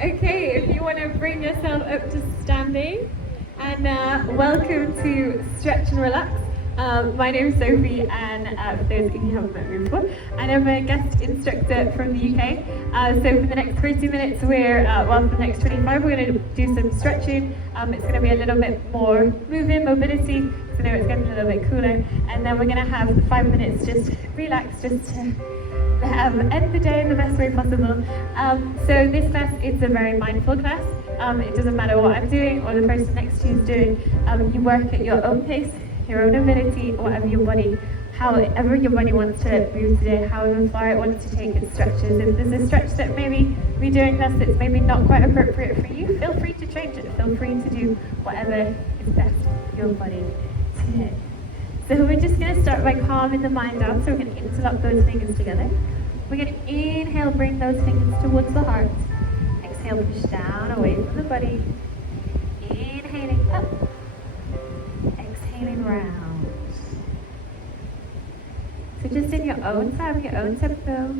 Okay, if you want to bring yourself up to standing, and welcome to Stretch and Relax. My name is Sophie, and for those of you who haven't met me before, and I'm a guest instructor from the UK. So for the next 30 minutes, for the next 25, we're going to do some stretching. It's going to be a little bit more moving, mobility, so now it's getting a little bit cooler. And then we're going to have 5 minutes just relax, just to end the day in the best way possible. So this class is a very mindful class. It doesn't matter what I'm doing or the person next to you is doing. You work at your own pace, your own ability, however your body wants to move today, however far it wants to take its stretches. If there's a stretch that maybe we do in class that's maybe not quite appropriate for you, feel free to change it. Feel free to do whatever is best for your body today. So we're just going to start by calming the mind down. So we're going to interlock those fingers together. We're going to inhale, bring those fingers towards the heart. Exhale, push down away from the body. Inhaling up. Exhaling round. So just in your own time, your own tempo.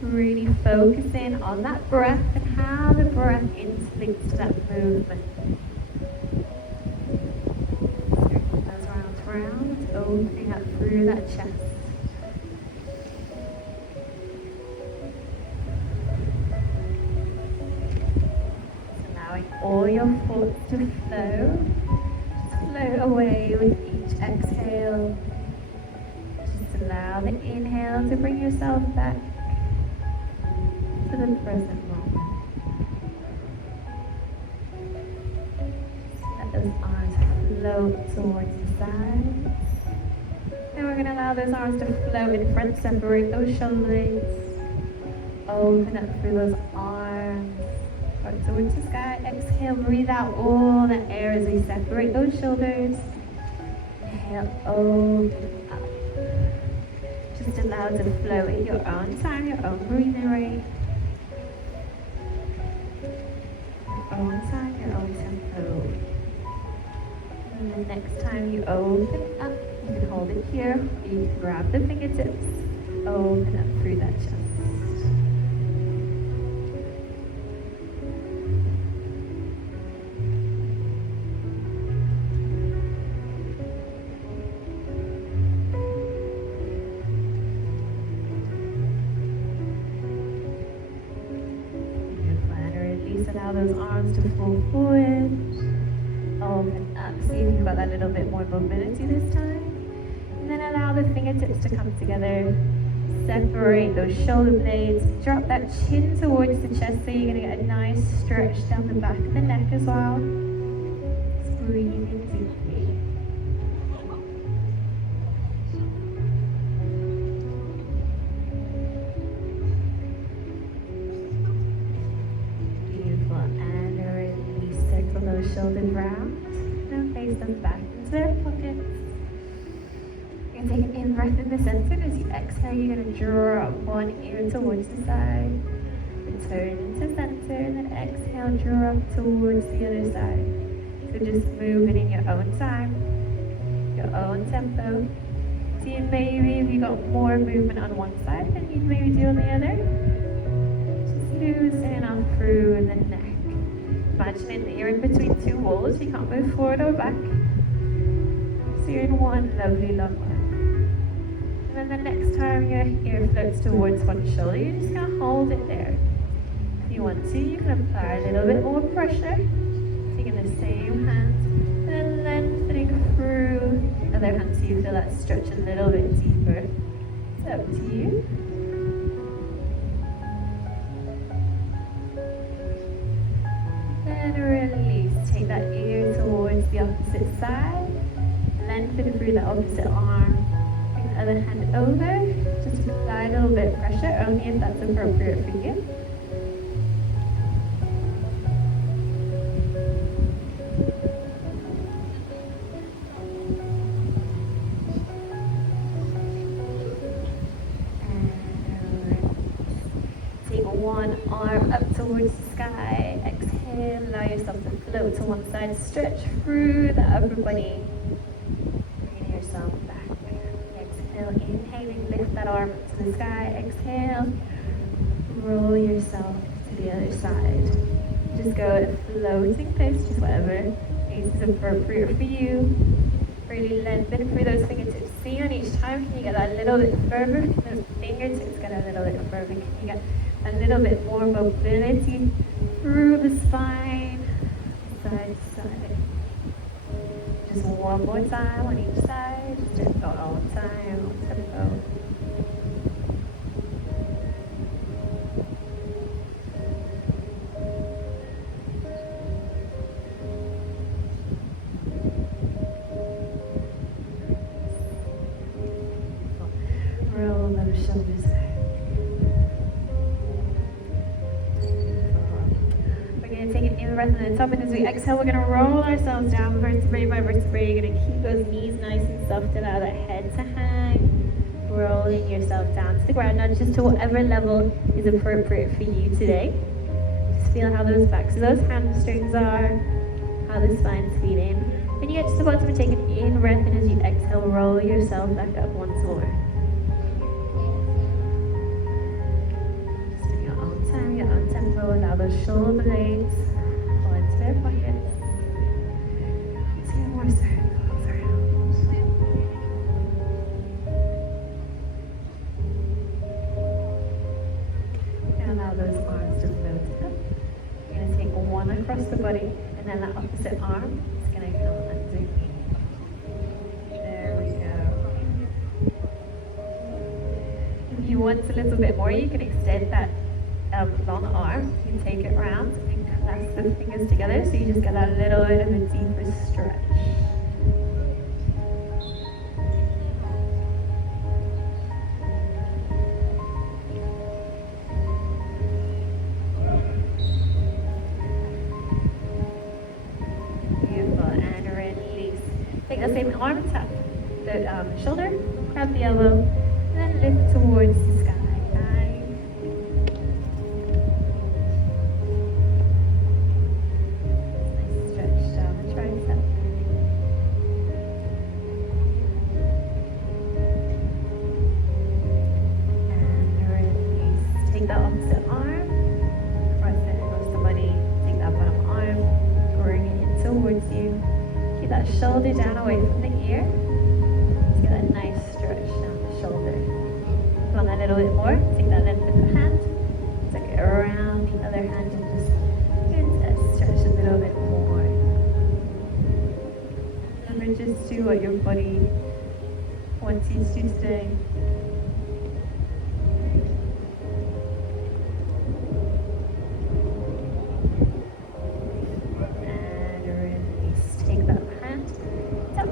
Really focusing on that breath and how the breath interlinks to that movement. Round, opening up through that chest. Allowing all your thoughts to flow. Just float away with each exhale. Just allow the inhale to bring yourself back to the present moment. Let those arms float towards the sides. And we're going to allow those arms to flow in front, separate those shoulders. Open up through those arms. Heart towards the sky. Exhale, breathe out all the air as we separate those shoulders. Inhale, open up. Just allow it to flow at your own time, your own breathing rate. Your own time, your own tempo. And the next time you open up, you can hold it here, or you can grab the fingertips, open up through that chest. Beautiful, and release, allow those arms to fall forward. Open up, see if you've got that little bit more mobility this time. And then allow the fingertips to come together. Separate those shoulder blades. Drop that chin towards the chest so you're going to get a nice stretch down the back of the neck as well. Just breathe in deeply. Beautiful, and release. Circle those shoulders round. Face them back into their pockets. You're going to take an in breath in the center. As you exhale, you're going to drop one ear towards the side. Return into center, and then exhale, drop towards the other side. So just moving in your own time, your own tempo. See, maybe if you got more movement on one side than you'd maybe do on the other. Just loosening up through the neck. Imagining that you're in between two walls, you can't move forward or back. So you're in one lovely long one. And then the next time your ear floats towards one shoulder, you're just going to hold it there. If you want to, you can apply a little bit more pressure. Taking the same hand and lengthening through the other hand so you feel that stretch a little bit deeper. It's up to you. And release. Take that ear towards the opposite side. Lengthen through the opposite arm. Bring the other hand over. Just apply a little bit of pressure, only if that's appropriate for you. Take one arm up towards the sky. Exhale, allow yourself to float to one side. Stretch through the upper body. Bring yourself back. Exhale, inhaling, lift that arm up to the sky. Exhale, roll yourself to to the other side. Just go at a floating pace, just whatever pace is appropriate for you. Really lengthen through those fingertips. See, on each time, can you get that little bit further? Those fingertips get a little bit further. Can you get a little bit more mobility through the spine, side to side? Just one more time on each side. Just go on time, on tempo. Roll those shoulders back. We're going to take an in breath on the top, and as we exhale, we're going to roll ourselves down vertebrae by vertebrae. You're going to keep those knees nice and soft, allow that head to hang. Rolling yourself down to the ground, now just to whatever level is appropriate for you today. Just feel how those backs of those hamstrings are, how the spine's feeling. When you get to the bottom, take an in breath, and as you exhale, roll yourself back up once more. Allow those shoulder blades fall into their pockets. 2 more circles around. And allow those arms to float up. You're going to take one across the body, and then that opposite arm is going to come underneath. There we go. If you want a little bit more, you can extend that long arm. You can take it round and clasp the fingers together, so you just get a little bit of a deeper stretch. Beautiful, and release. Take the same arm, tap the shoulder, grab the elbow, and then lift towards the sky. Take the opposite arm, cross it across the body, take that bottom arm, bring it in towards you. Keep that shoulder down away from the ear. Just get a nice stretch down the shoulder. Come on, a little bit more. Take that length of the hand, tuck it around the other hand, and just begin to stretch a little bit more. Remember, just do what your body wants you to do today.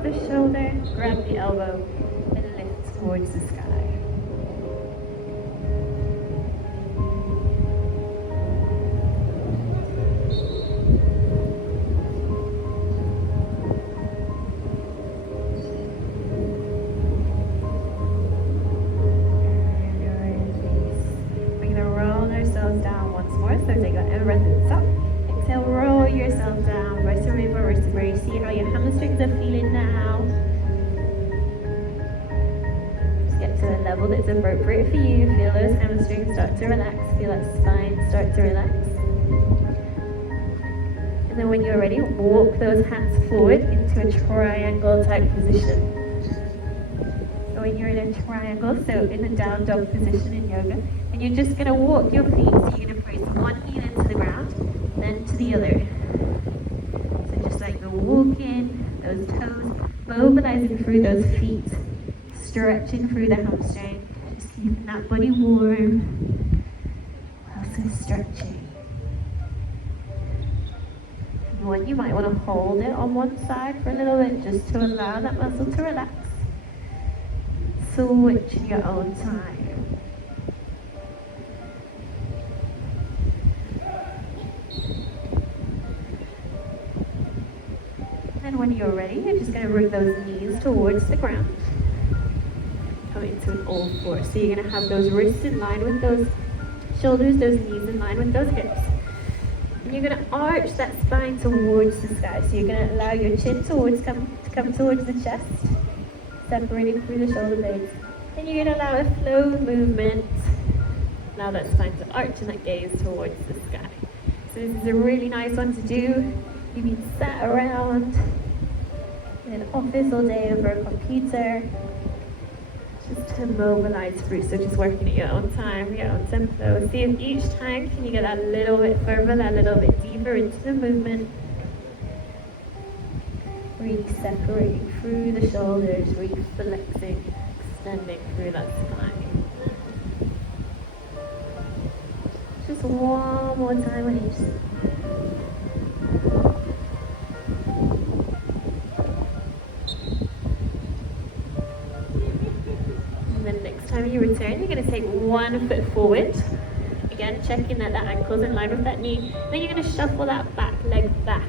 The shoulder, grab the elbow, and lift towards the sky. We're going to roll ourselves down once more, so take that in breath at the top. Exhale, roll yourself down, vertebrae by vertebrae. See how your hamstrings are feeling now. Just get to the level that's appropriate for you. Feel those hamstrings start to relax. Feel that spine start to relax. And then when you're ready, walk those hands forward into a triangle type position. So when you're in a triangle, so in a down dog position in yoga, and you're just going to walk your feet. So you're going to place one heel into the ground, then to the other. So just like the walking, those toes, mobilizing through those feet, stretching through the hamstring, just keeping that body warm, also stretching. If you want, you might want to hold it on one side for a little bit, just to allow that muscle to relax. Switch in your own time. And when you're ready, you're just going to bring those knees towards the ground. Come into an all four. So you're going to have those wrists in line with those shoulders, those knees in line with those hips. And you're going to arch that spine towards the sky. So you're going to allow your chin to come towards the chest, separating through the shoulder blades. And you're going to allow a flow movement Allow that spine to arch and that gaze towards the sky. So this is a really nice one to do. You've been sat around in an office all day over a computer, just to mobilize through. So just working at your own time, your own tempo. See if each time can you get that little bit further, that little bit deeper into the movement. Really separating through the shoulders, really flexing, extending through that spine. Just one more time on each side. And then next time you return, you're going to take 1 foot forward. Again, checking that that ankle's in line with that knee. Then you're going to shuffle that back leg back.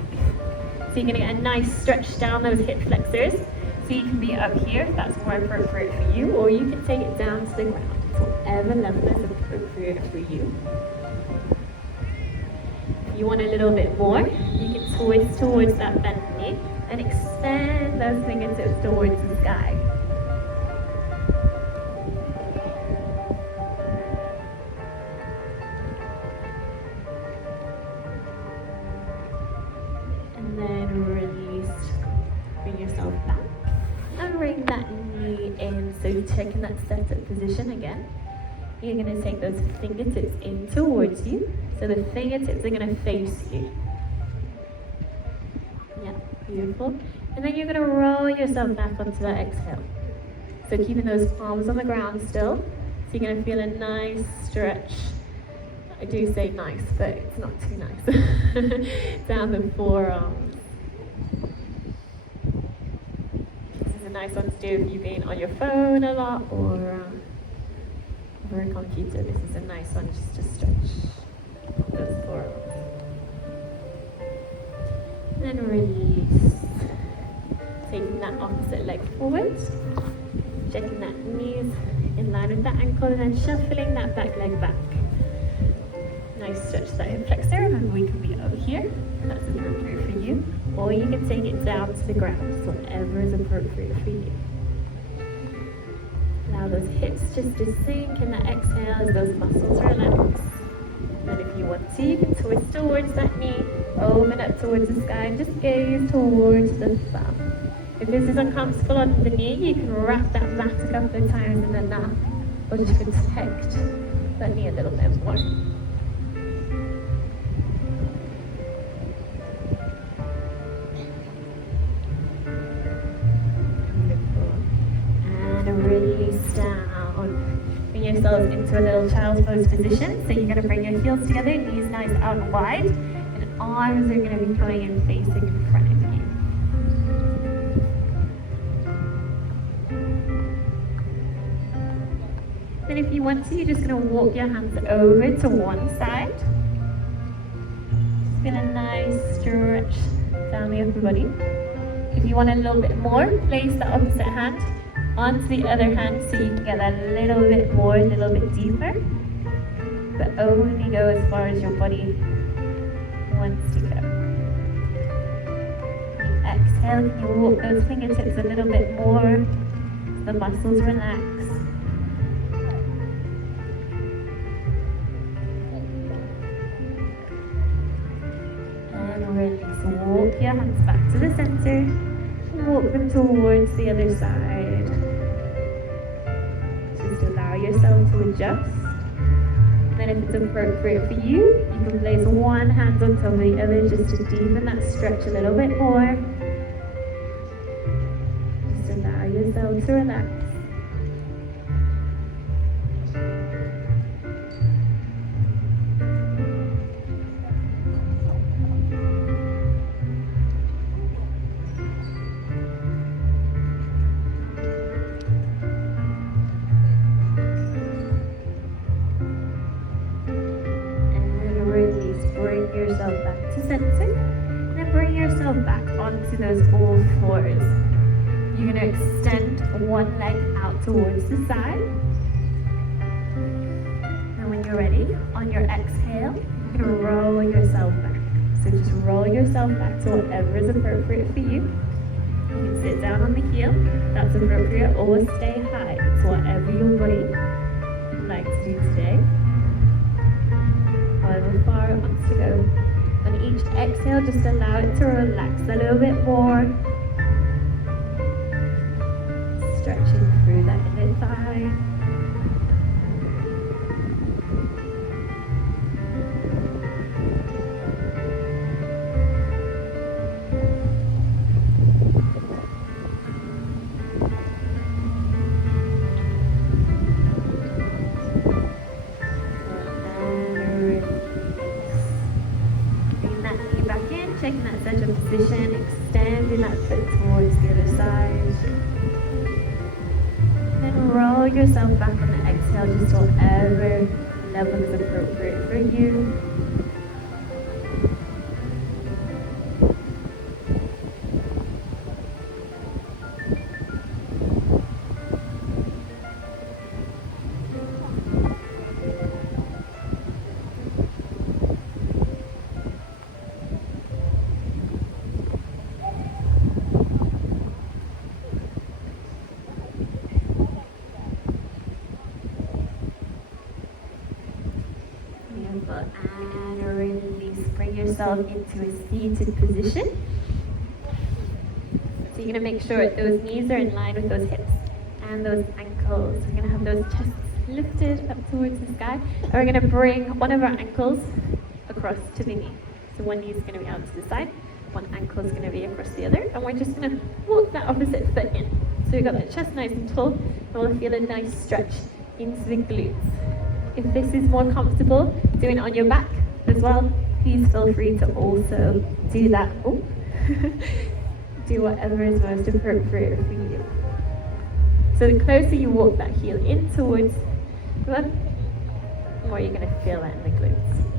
So you're going to get a nice stretch down those hip flexors. So you can be up here if that's more appropriate for you, or you can take it down to the ground. It's whatever level is appropriate for you. If you want a little bit more, you can twist towards that bent knee and extend those fingertips towards the sky. And then release, bring yourself back and bring that knee in. So you're taking that setup position again. You're going to take those fingertips in towards you. So the fingertips are going to face you. Yeah, beautiful. And then you're going to roll yourself back onto that exhale. So keeping those palms on the ground still. So you're going to feel a nice stretch. I do say nice, but it's not too nice. Down the forearms. This is a nice one to do if you've been on your phone a lot or over a computer. This is a nice one just to stretch those forearms. Then release. Taking that opposite leg forward. Checking that knees in line with that ankle and then shuffling that back leg back. Nice stretch that hip flexor. Remember, we can be over here. That's appropriate for you. Or you can take it down to the ground. So whatever is appropriate for you. Allow those hips just to sink in that exhale as those muscles relax. And if you want to, you can twist towards that knee, open up towards the sky, and just gaze towards the thumb. If this is uncomfortable on the knee, you can wrap that mat a couple of times and then that will just protect that knee a little bit more. And release down. Bring yourselves into a little child's pose position. So you're going to bring your heels together, knees nice out and wide, and arms are going to be coming in facing in front of you. Then if you want to, you're just going to walk your hands over to one side. Just feel a nice stretch down the upper body. If you want a little bit more, place the opposite hand onto the other hand so you can get a little bit more, a little bit deeper. But only go as far as your body wants to go. Exhale, can you walk those fingertips a little bit more so the muscles relax. And release. Walk your hands back to the center. Walk them towards the other side. Just allow yourself to adjust. Then if it's appropriate for you, you can place one hand on top of the other just to deepen that stretch a little bit more. Just allow yourself to relax. Yourself back to center, and then bring yourself back onto those all fours. You're going to extend one leg out towards the side, and when you're ready, on your exhale, you're going to roll yourself back. So just roll yourself back to whatever is appropriate for you. You can sit down on the heel, that's appropriate, or stay high. It's whatever your body likes to do today. exhale, just allow it to relax a little bit more. Stretching through that inner thigh. Taking that center position, extending that foot towards the other side. Then roll yourself back on the exhale, just whatever level is appropriate for you. And release. Bring yourself into a seated position. So you're going to make sure those knees are in line with those hips and those ankles. We're going to have those chests lifted up towards the sky. And we're going to bring one of our ankles across to the knee. So one knee is going to be out to the side, one ankle is going to be across the other. And we're just going to walk that opposite foot in. So we've got that chest nice and tall, and we'll feel a nice stretch into the glutes. If this is more comfortable doing it on your back as well, please feel free to also do that. Oh. Do whatever is most appropriate for you. So the closer you walk that heel in towards the more you're going to feel that in the glutes.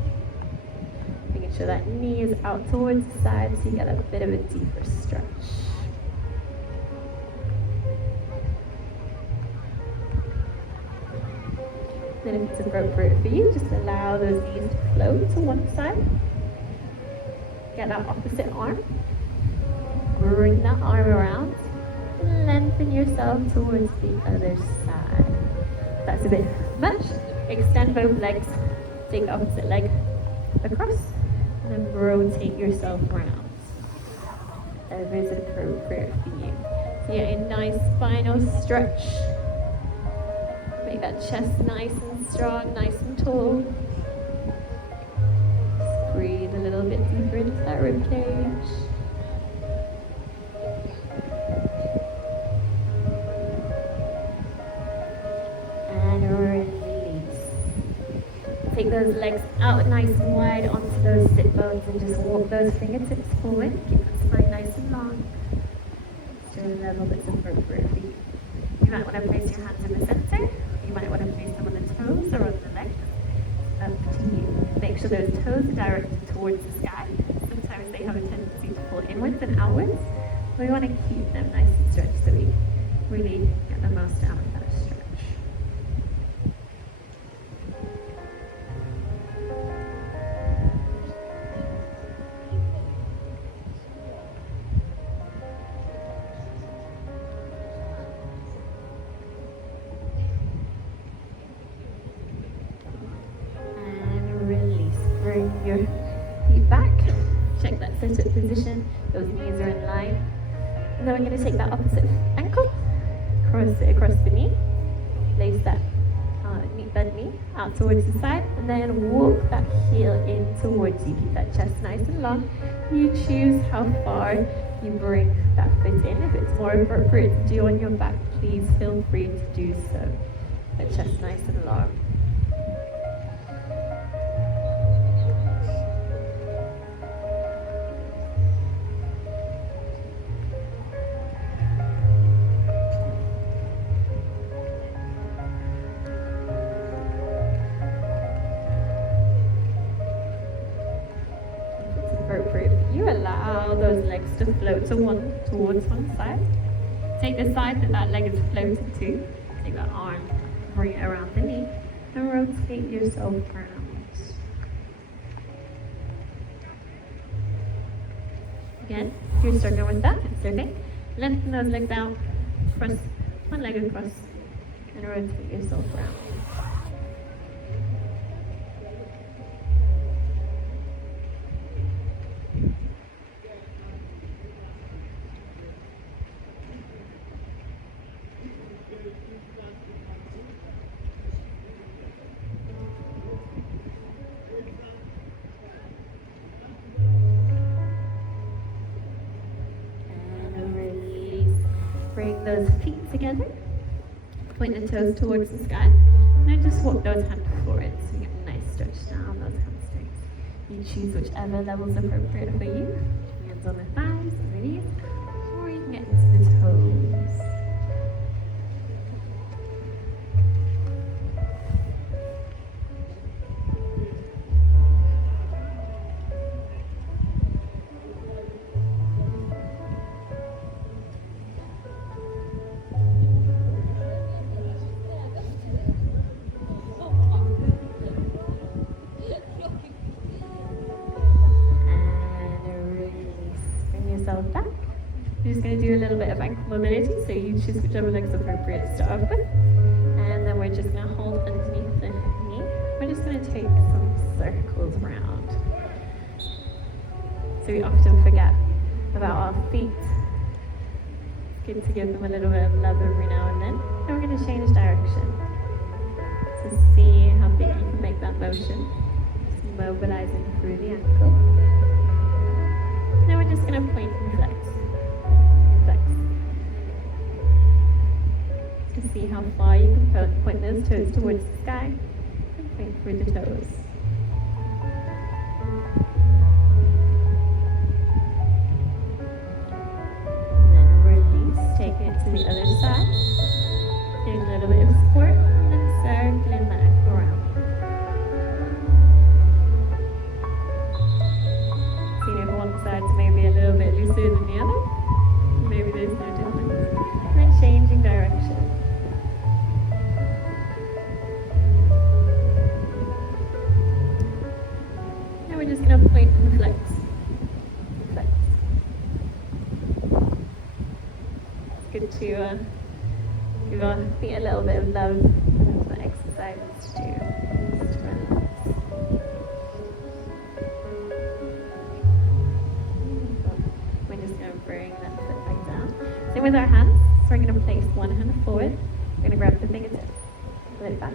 Making sure that knee is out towards the side so you get a bit of a deeper stretch. Then if it's appropriate for you, just allow those knees to float to one side. Get that opposite arm. Bring that arm around. And lengthen yourself towards the other side. If that's a bit much, extend both legs. Take the opposite leg across. And then rotate yourself around. Whatever is appropriate for you. So yeah, a nice final stretch. Make that chest nice and strong, nice and tall. Just breathe a little bit deeper into that rib cage. And release. Take those legs out nice and wide onto those sit bones and just walk those fingertips forward. Keep that spine nice and long. Just to a level that's appropriate for you. You might want to place your hands in the center. You might want to place them on the toes or on the legs. Up to you. Make sure those toes are directed towards the sky. Sometimes they have a tendency to pull inwards and outwards. We want to keep them nice and stretched so we really get the most out of that stretch. Bring your feet back, check that sit-up position, those knees are in line. And then we're going to take that opposite ankle, cross it across the knee, place that bent knee out towards the side, and then walk that heel in towards you. Keep that chest nice and long. You choose how far you bring that foot in. If it's more appropriate to do on your back, please feel free to do so. That chest nice and long. You allow those legs to float towards one side. Take the side that leg is floated to. Take that arm, bring it around the knee, and rotate yourself around. Again, if you're struggling with that, it's okay. Lengthen those legs out, cross one leg across, and rotate yourself around. those feet together. Point the toes towards the sky. And I just walk those hands forward so you get a nice stretch down those hamstrings. You choose whichever level is appropriate for you. Hands on the thighs, on the knees, or you can get into the toes. Back. You're just going to do a little bit of ankle mobility, so you choose whichever leg's appropriate to start off with. And then we're just going to hold underneath the knee. We're just going to take some circles around. So we often forget about our feet. It's good to give them a little bit of love every now and then. And we're going to change direction. So see how big you can make that motion. Just mobilizing through the ankle. Now we're just going to point and flex. Flex. To see how far you can point those toes towards the sky and point through the toes. And then release, taking it to the other side. Doing a little bit of support and then circling that ankle around. One side's maybe a little bit looser than the other. Maybe there's no difference. And then changing direction. Now we're just going to point and flex. Flex. It's good to give our feet a little bit of love for the exercises to do. Just to relax. Same with our hands. So we're going to place one hand forward. We're going to grab the fingertips, pull it back,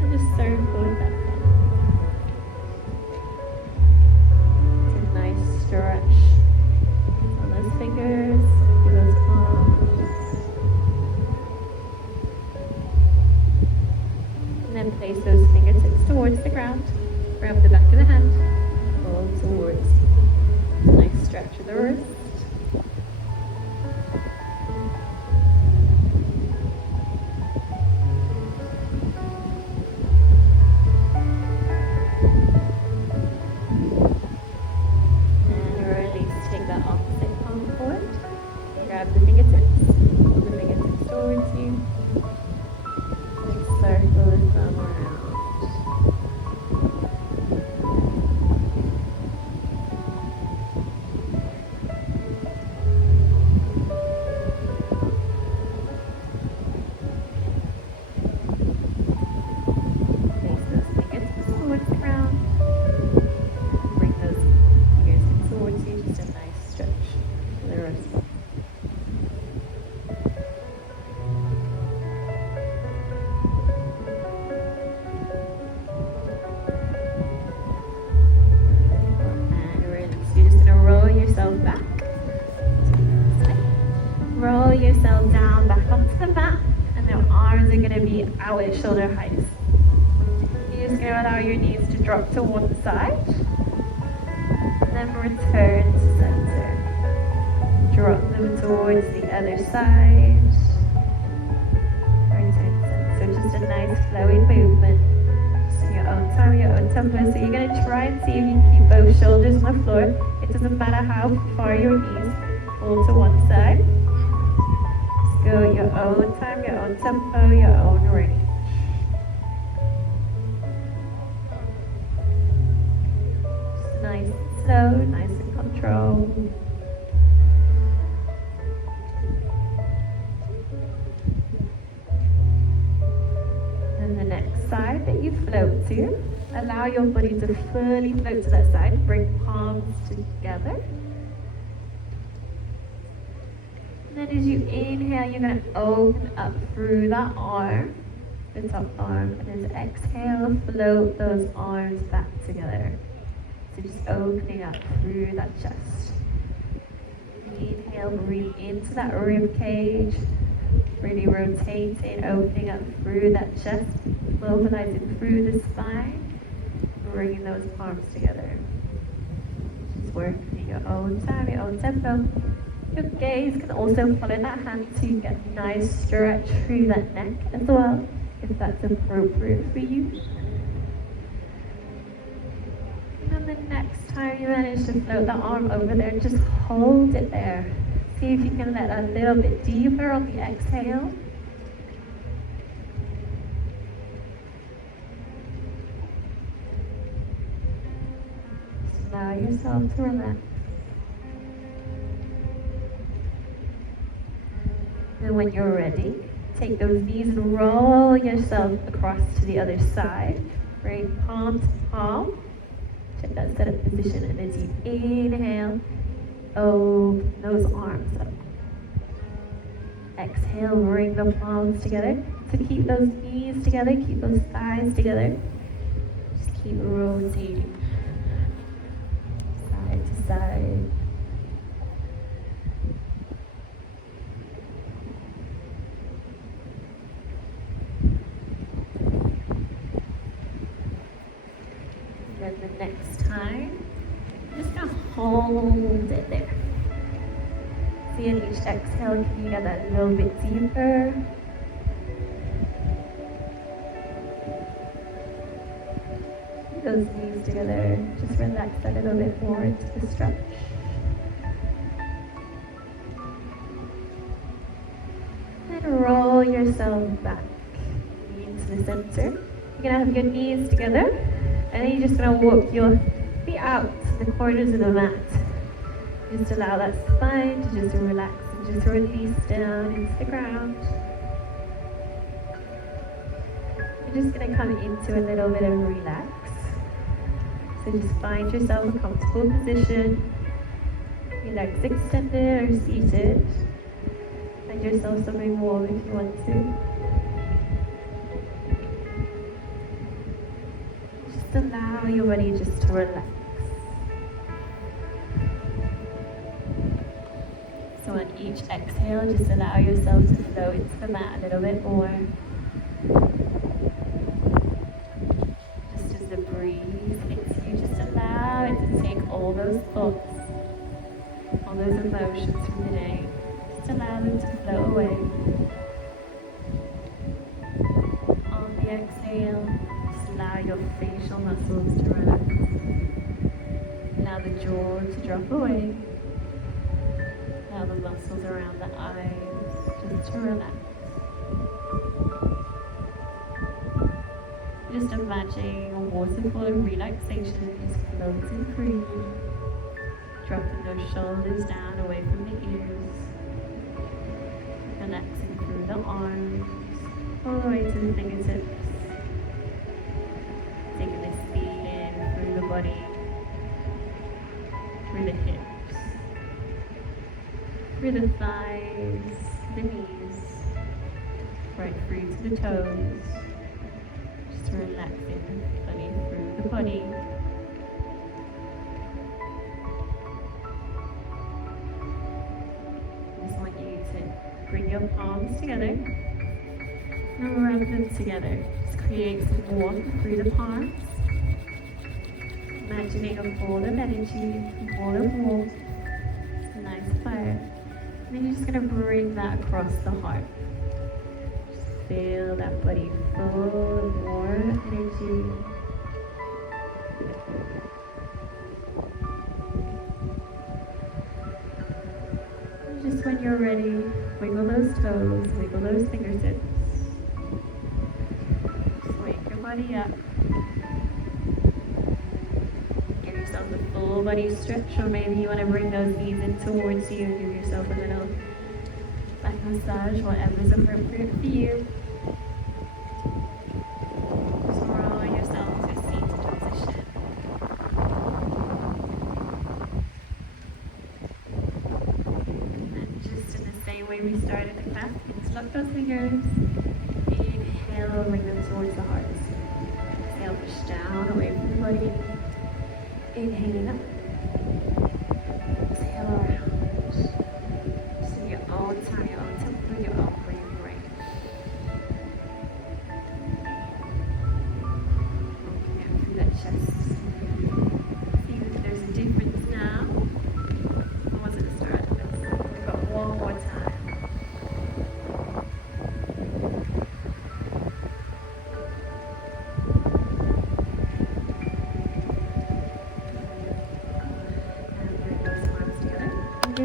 and just circle it back down. It's a nice stretch. On those fingers, through those palms. And then place those fingertips towards the ground. Grab the back of the hand, pull towards. It's a nice stretch of the wrist. Yourself down back onto the mat, and the arms are going to be out at shoulder height. You're just going to allow your knees to drop to one side, and then return to center. Drop them towards the other side. Return to center. So just a nice flowing movement, just in your own time, your own tempo. So you're going to try and see if you can keep both shoulders on the floor. It doesn't matter how far your knees pull to one side. Go at your own time, your own tempo, your own range. Just nice and slow, nice and controlled. And the next side that you float to, allow your body to fully float to that side. Bring palms together. And then as you inhale, you're going to open up through that arm, the top arm, and as exhale, float those arms back together. So just opening up through that chest. Inhale, breathe into that rib cage. Really rotating, opening up through that chest, mobilizing through the spine, bringing those palms together. Just work at your own time, your own tempo. Your gaze can also follow that hand to get a nice stretch through that neck as well, if that's appropriate for you. And then the next time you manage to float the arm over there, just hold it there. See if you can let a little bit deeper on the exhale. Just allow yourself to relax. And when you're ready, take those knees and roll yourself across to the other side. Bring palm to palm. Check that setup position, and as you inhale, open those arms up. Exhale, bring the palms together. So keep those knees together, keep those thighs together. Just keep rotating side to side. And the next time, I'm just gonna hold it there. See, in each exhale, can you get that a little bit deeper? Keep those knees together. Just relax a little bit more into the stretch. And roll yourself back into the center. You're gonna have your knees together, and then you're just gonna walk your feet out to the corners of the mat. Just allow that spine to just relax and just release down into the ground. You're just gonna come into a little bit of relax. So just find yourself a comfortable position. Your legs extended or seated. Find yourself something warm if you want to. Just allow your body just to relax. So on each exhale, just allow yourself to flow into the mat a little bit more. Just as the breeze hits you, just allow it to take all those thoughts, all those emotions from the day. Just allow them to flow away. On the exhale, just allow your facial muscles to relax. Allow the jaw to drop away. Allow the muscles around the eyes just to relax. Just imagine a waterfall of relaxation is floating through you, dropping those shoulders down away from the ears, relaxing through the arms, all the way to the fingertips, taking this feet in through the body, through the hips, through the thighs, the knees, right through to the toes, just relaxing fully through the body. I just want you to bring your palms together and rub them together. Just create some warmth through the palms. Imagining a ball of energy, a ball of warmth, a nice fire. And then you're just going to bring that across the heart. Just feel that body full of warm energy. And just when you're ready, wiggle those toes, wiggle those fingertips. Just wake your body up. Give yourself a full body stretch, or maybe you want to bring those knees in towards you and give yourself a little back massage, whatever is appropriate for you. Just roll yourself to a seated position. And just in the same way we started the class, interlock those fingers. Inhale, bring them towards the heart. Exhale, push down away from the body. Inhaling up. Exhale around. Just in your own time, your own tempo, your own breathing rate.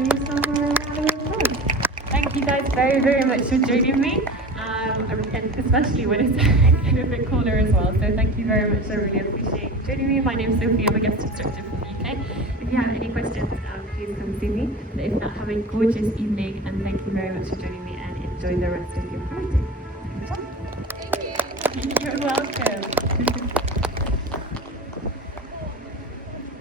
somewhere around the applause. Thank you guys very, very much for joining me, and especially when it's getting a bit colder as well. So thank you very much. I really appreciate you joining me. My name's Sophie. I'm a guest instructor from the UK. If you have any questions, please come see me. But if not, have a gorgeous evening, and thank you very much for joining me, and enjoy the rest of your party. Thank you. You're welcome.